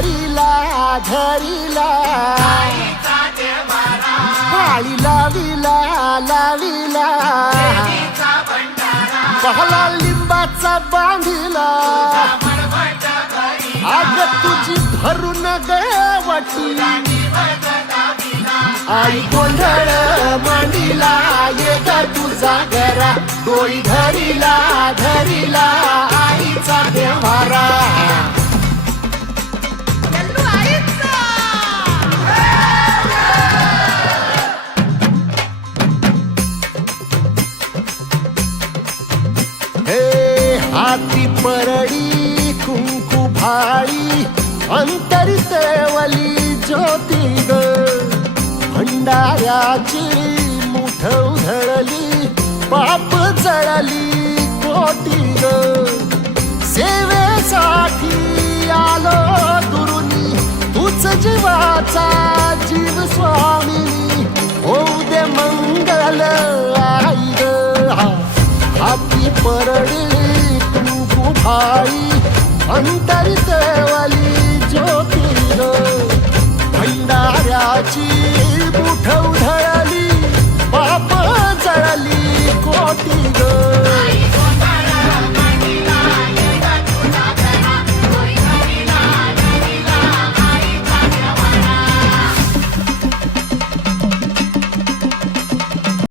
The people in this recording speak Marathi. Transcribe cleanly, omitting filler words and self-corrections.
धरिला धरिला पाळी लाविला लाविला पहला लिंबाचा बांधिला आग तुझी भरून गवटी आई गोंधळ मांडीला ये ग तुझा घरा डोळी धरिला धरिला आईचा देवारा हाती परडी कुंकू भाळी अंतरी तेवली ज्योती ग भंडाऱ्याची मुठ उधळली पाप जळली कोटी ग सेवेसाठी आलो दुरुनी तूच जीवाचा जीव स्वामिनी होऊ दे मंगल आई ग हाती परडी भाई अंतरी देवली ज्योती ग भंडाऱ्याची मुठ उधळली पाप जळली कोटी ग